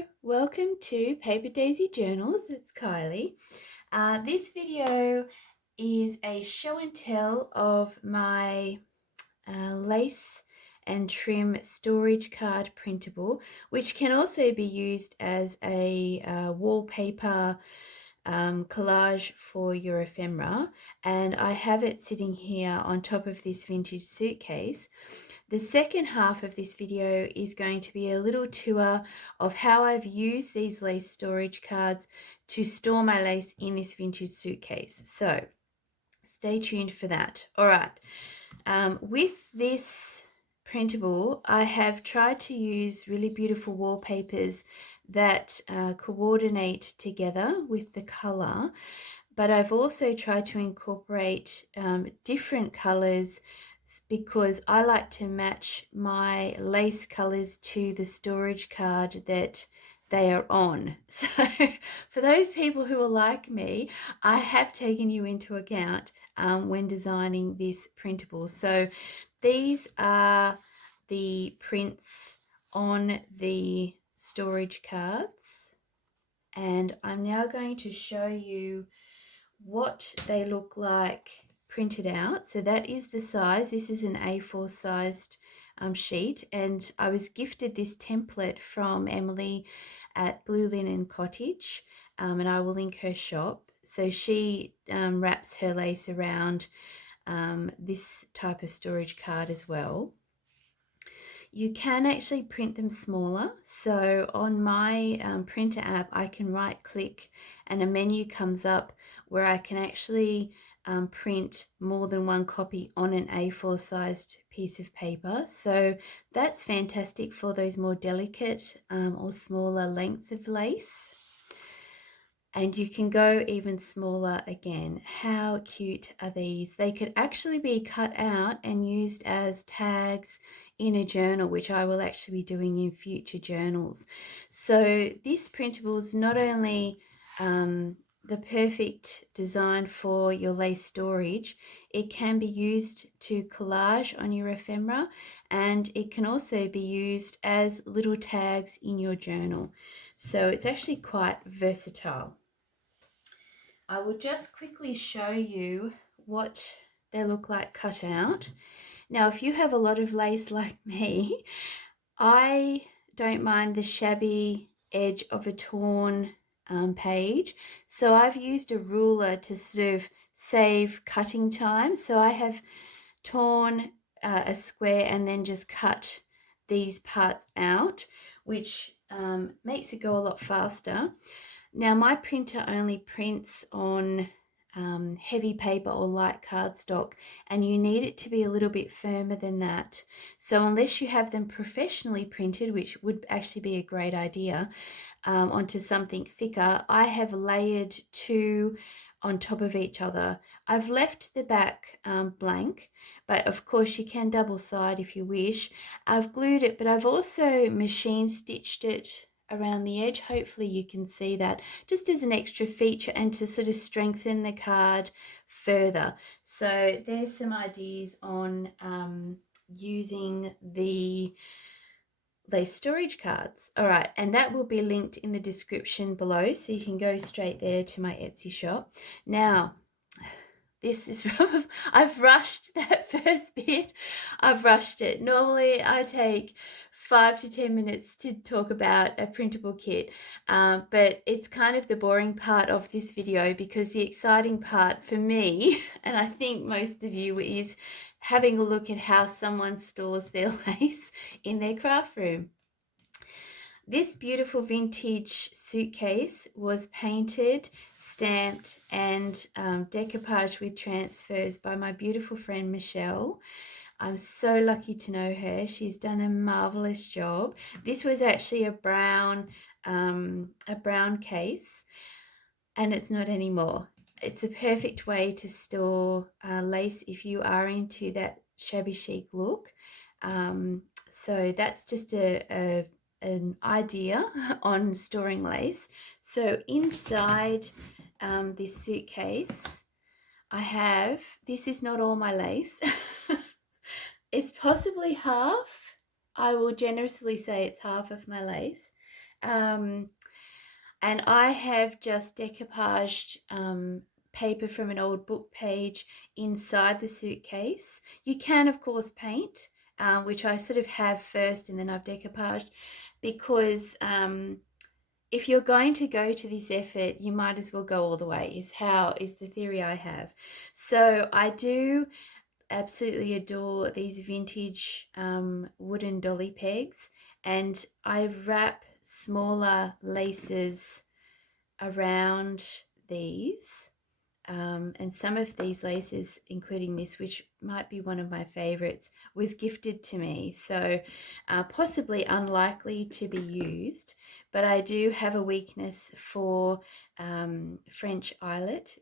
Hello, welcome to PaperDaisyJournals. It's Kylie. This video is a show and tell of my lace and trim storage card printable, which can also be used as a wallpaper collage for your ephemera. And I have it sitting here on top of this vintage suitcase. The second half of this video is going to be a little tour of how I've used these lace storage cards to store my lace in this vintage suitcase. So stay tuned for that. All right. With this printable, I have tried to use really beautiful wallpapers that coordinate together with the color, but I've also tried to incorporate different colors because I like to match my lace colors to the storage card that they are on. So for those people who are like me, I have taken you into account when designing this printable. So these are the prints on the storage cards, and I'm now going to show you what they look like printed out. So that is the size. This is an A4 sized sheet, and I was gifted this template from Emily at Blue Linen Cottage, and I will link her shop. So she wraps her lace around this type of storage card as well. You can actually print them smaller. So on my printer app, I can right click and a menu comes up where I can actually print more than one copy on an A4 sized piece of paper. So that's fantastic for those more delicate or smaller lengths of lace. And you can go even smaller again. How cute are these? They could actually be cut out and used as tags in a journal, which I will actually be doing in future journals. So this printable is not only the perfect design for your lace storage, it can be used to collage on your ephemera, and it can also be used as little tags in your journal. So it's actually quite versatile. I will just quickly show you what they look like cut out. Now, if you have a lot of lace like me, I don't mind the shabby edge of a torn page. So I've used a ruler to sort of save cutting time. So I have torn a square and then just cut these parts out, which makes it go a lot faster. Now, my printer only prints on heavy paper or light cardstock, and you need it to be a little bit firmer than that. So unless you have them professionally printed, which would actually be a great idea, onto something thicker, I have layered two on top of each other. I've left the back blank, but of course you can double side if you wish. I've glued it, but I've also machine stitched it around the edge. Hopefully you can see that, just as an extra feature and to sort of strengthen the card further. So there's some ideas on using the lace storage cards. All right, and that will be linked in the description below, so you can go straight there to my Etsy shop. Now, this is I've rushed that first bit. I've rushed it. Normally I take 5 to 10 minutes to talk about a printable kit, but it's kind of the boring part of this video, because the exciting part for me, and I think most of you, is having a look at how someone stores their lace in their craft room. This beautiful vintage suitcase was painted, stamped, and decoupaged with transfers by my beautiful friend Michelle. I'm so lucky to know her. She's done a marvelous job. This was actually a brown case, and it's not anymore. It's a perfect way to store lace if you are into that shabby chic look. So that's just an idea on storing lace. So inside this suitcase, I have, this is not all my lace. It's possibly half. I will generously say it's half of my lace. And I have just decoupaged paper from an old book page inside the suitcase. You can, of course, paint, which I sort of have first and then I've decoupaged, because if you're going to go to this effort, you might as well go all the way, is the theory I have. So I do absolutely adore these vintage wooden dolly pegs, and I wrap smaller laces around these. And some of these laces, including this, which might be one of my favorites, was gifted to me. So possibly unlikely to be used, but I do have a weakness for French eyelet,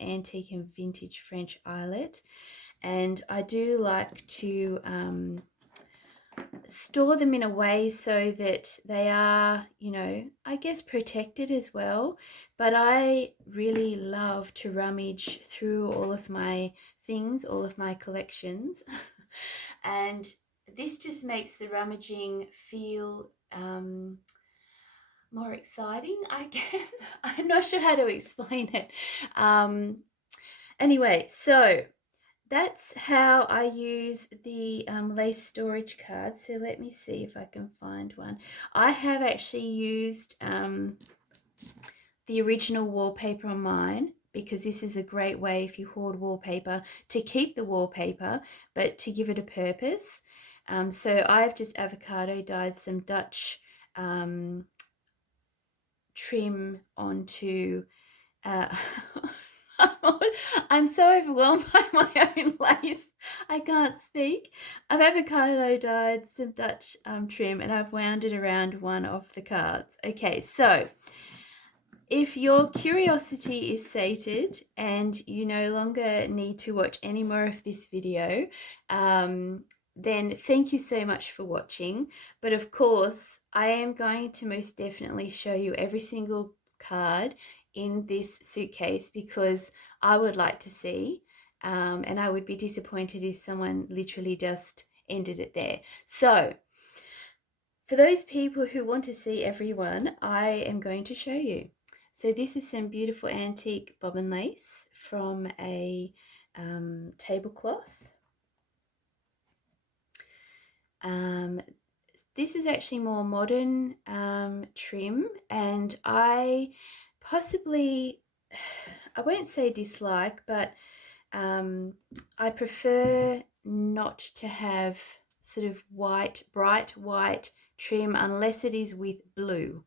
antique and vintage French eyelet. And I do like to store them in a way so that they are, you know, I guess protected as well. But I really love to rummage through all of my things, all of my collections. And this just makes the rummaging feel more exciting, I guess. I'm not sure how to explain it. Anyway, so that's how I use the lace storage card. So let me see if I can find one. I have actually used the original wallpaper on mine, because this is a great way, if you hoard wallpaper, to keep the wallpaper, but to give it a purpose. So I've just avocado dyed some Dutch trim onto I'm so overwhelmed by my own lace, I can't speak. I've avocado dyed some Dutch trim, and I've wound it around one of the cards. Okay, so if your curiosity is sated and you no longer need to watch any more of this video, then thank you so much for watching. But of course, I am going to most definitely show you every single card in this suitcase, because I would like to see, and I would be disappointed if someone literally just ended it there. So for those people who want to see everyone, I am going to show you. So this is some beautiful antique bobbin lace from a tablecloth. This is actually more modern trim, and I possibly, I won't say dislike, but I prefer not to have sort of white, bright white trim unless it is with blue.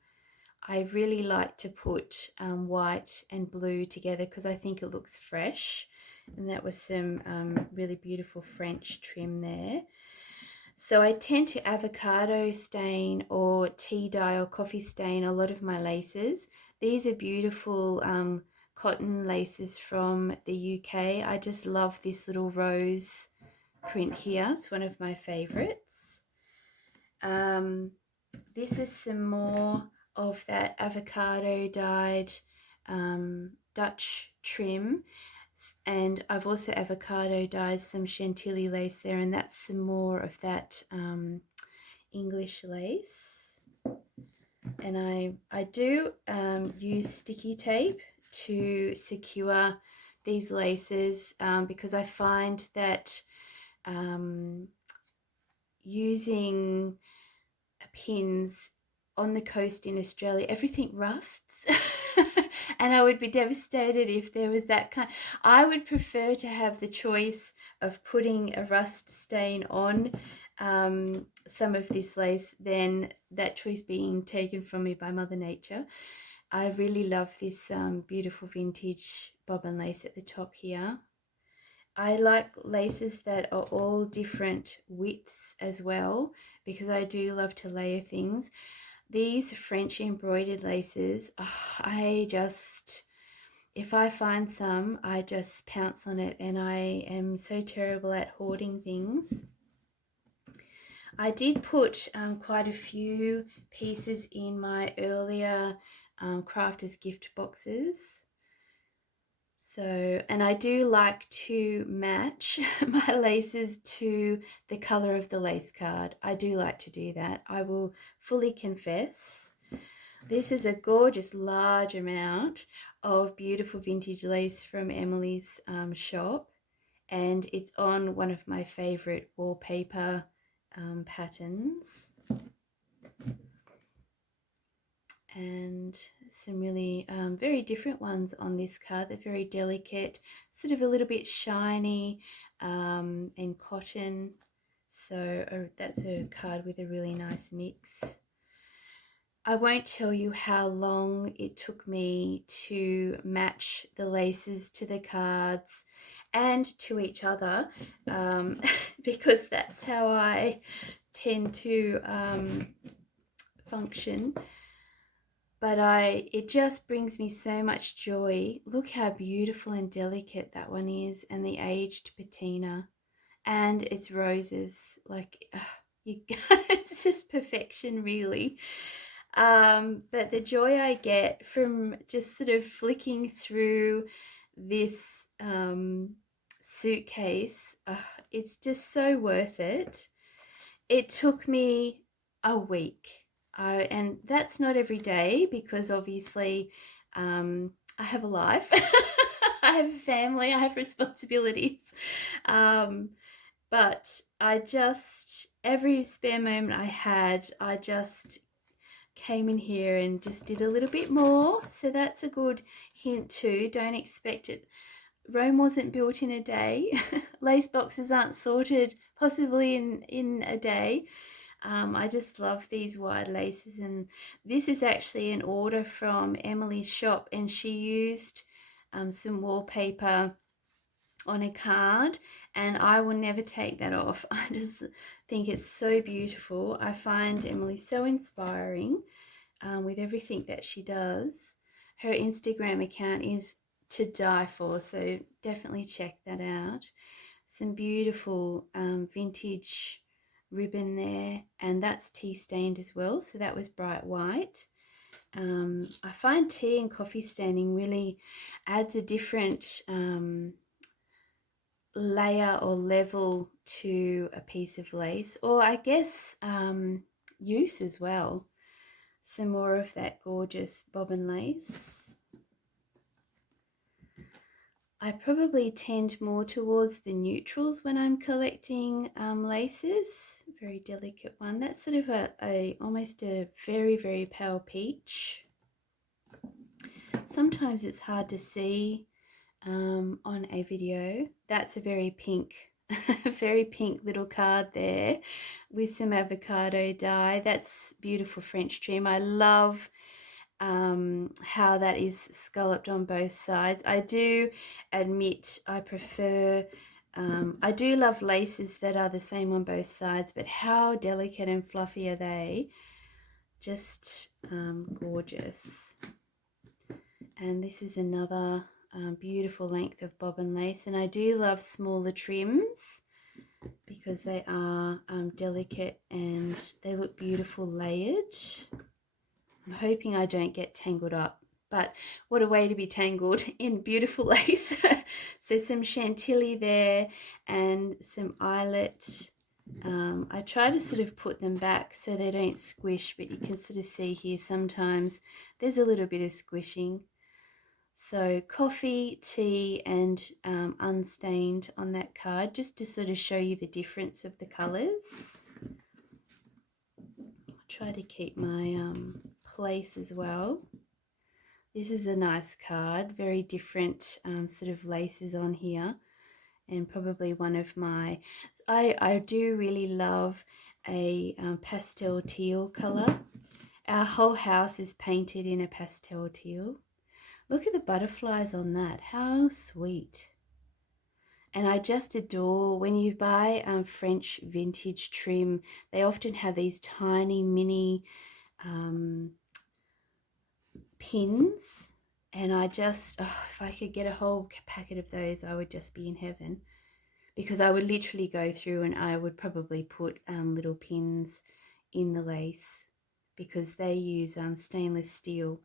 I really like to put white and blue together because I think it looks fresh. And that was some really beautiful French trim there. So I tend to avocado stain or tea dye or coffee stain a lot of my laces. These are beautiful cotton laces from the UK. I just love this little rose print here. It's one of my favorites. This is some more of that avocado dyed Dutch trim, and I've also avocado dyed some Chantilly lace there, and that's some more of that English lace. And I do use sticky tape to secure these laces because I find that using pins on the coast in Australia, everything rusts. And I would be devastated if there was that kind. I would prefer to have the choice of putting a rust stain on some of this lace than that choice being taken from me by Mother Nature. I really love this beautiful vintage bobbin lace at the top here. I like laces that are all different widths as well, because I do love to layer things. These French embroidered laces, if I find some, I just pounce on it, and I am so terrible at hoarding things. I did put quite a few pieces in my earlier crafters gift boxes. So, and I do like to match my laces to the color of the lace card. I do like to do that. I will fully confess. This is a gorgeous large amount of beautiful vintage lace from Emily's shop, and it's on one of my favorite wallpaper patterns. And some really very different ones on this card. They're very delicate, sort of a little bit shiny and cotton. So that's a card with a really nice mix. I won't tell you how long it took me to match the laces to the cards and to each other, because that's how I tend to function. But it just brings me so much joy. Look how beautiful and delicate that one is, and the aged patina, and it's roses. Like it's just perfection, really. But the joy I get from just sort of flicking through this suitcase, it's just so worth it. It took me a week. And that's not every day, because obviously I have a life. I have a family, I have responsibilities. But every spare moment I had, I just came in here and just did a little bit more. So that's a good hint too. Don't expect it. Rome wasn't built in a day. Lace boxes aren't sorted possibly in a day. I just love these wide laces, and this is actually an order from Emily's shop, and she used some wallpaper on a card, and I will never take that off. I just think it's so beautiful. I find Emily so inspiring with everything that she does. Her Instagram account is to die for, so definitely check that out. Some beautiful vintage ribbon there, and that's tea stained as well, so that was bright white. I find tea and coffee staining really adds a different layer or level to a piece of lace, or I guess use as well. Some more of that gorgeous bobbin lace. I probably tend more towards the neutrals when I'm collecting laces. Very delicate one. That's sort of almost a very, very pale peach. Sometimes it's hard to see on a video. That's a very pink, very pink little card there with some avocado dye. That's beautiful French trim. I love how that is scalloped on both sides. I do admit I prefer, I do love laces that are the same on both sides, but how delicate and fluffy are they? Just gorgeous. And this is another beautiful length of bobbin lace, and I do love smaller trims because they are delicate and they look beautiful layered. I'm hoping I don't get tangled up, but what a way to be tangled in beautiful lace. So some chantilly there and some eyelet. I try to sort of put them back so they don't squish, but you can sort of see here sometimes there's a little bit of squishing. So coffee, tea, and unstained on that card, just to sort of show you the difference of the colours. I'll try to keep my place as well. This is a nice card, very different sort of laces on here, and probably one of my, I do really love a pastel teal colour. Our whole house is painted in a pastel teal. Look at the butterflies on that, how sweet. And I just adore when you buy French vintage trim, they often have these tiny mini pins, and I just, if I could get a whole packet of those, I would just be in heaven, because I would literally go through and I would probably put little pins in the lace, because they use stainless steel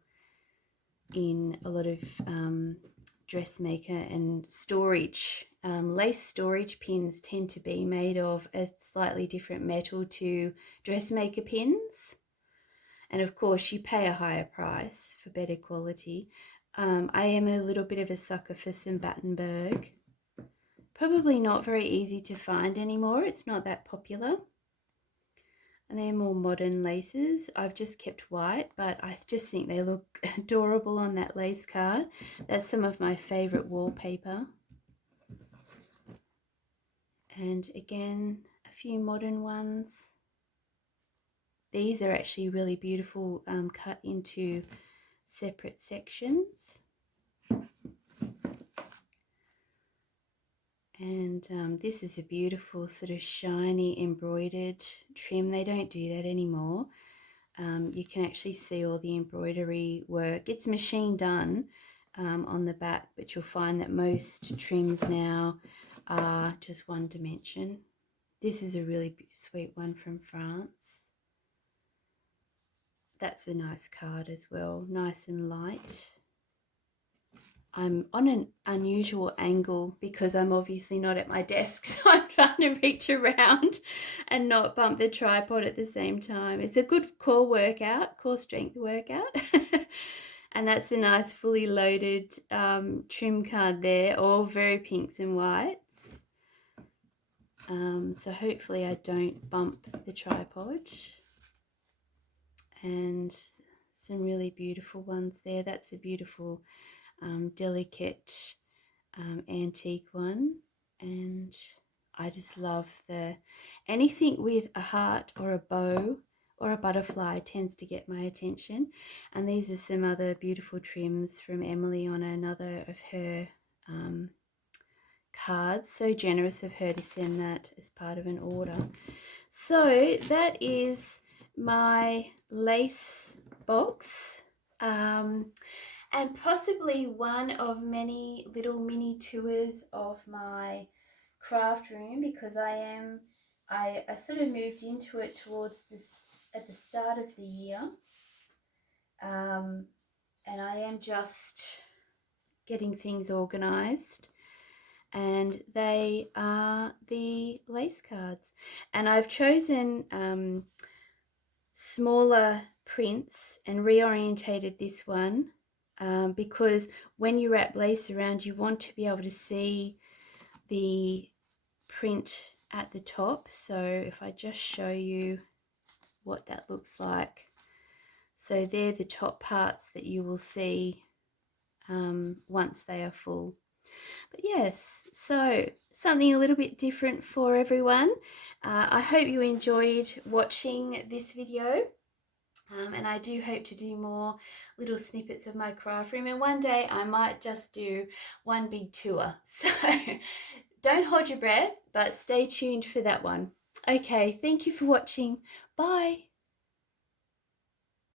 in a lot of dressmaker and storage. Lace storage pins tend to be made of a slightly different metal to dressmaker pins. and of course you pay a higher price for better quality. I am a little bit of a sucker for some Battenberg. Probably not very easy to find anymore. It's not that popular. And they're more modern laces. I've just kept white, but I just think they look adorable on that lace card. That's some of my favorite wallpaper. And again, a few modern ones. These are actually really beautiful, cut into separate sections. And this is a beautiful sort of shiny embroidered trim. They don't do that anymore. You can actually see all the embroidery work. It's machine done on the back, but you'll find that most trims now are just one dimension. This is a really sweet one from France. That's a nice card as well, nice and light. I'm on an unusual angle because I'm obviously not at my desk, so I'm trying to reach around and not bump the tripod at the same time. It's a good core workout, core strength workout. And that's a nice fully loaded trim card there, all very pinks and whites. So hopefully I don't bump the tripod. And some really beautiful ones there. That's a beautiful delicate antique one, and I just love anything with a heart or a bow or a butterfly tends to get my attention. And these are some other beautiful trims from Emily on another of her cards. So generous of her to send that as part of an order. So that is my lace box, and possibly one of many little mini tours of my craft room, because I sort of moved into it towards this at the start of the year, and I am just getting things organized, and they are the lace cards, and I've chosen smaller prints and reorientated this one because when you wrap lace around, you want to be able to see the print at the top. So if I just show you what that looks like, so they're the top parts that you will see once they are full. But yes, so something a little bit different for everyone. I hope you enjoyed watching this video. And I do hope to do more little snippets of my craft room, and one day I might just do one big tour. So don't hold your breath, but stay tuned for that one. Okay, thank you for watching. Bye.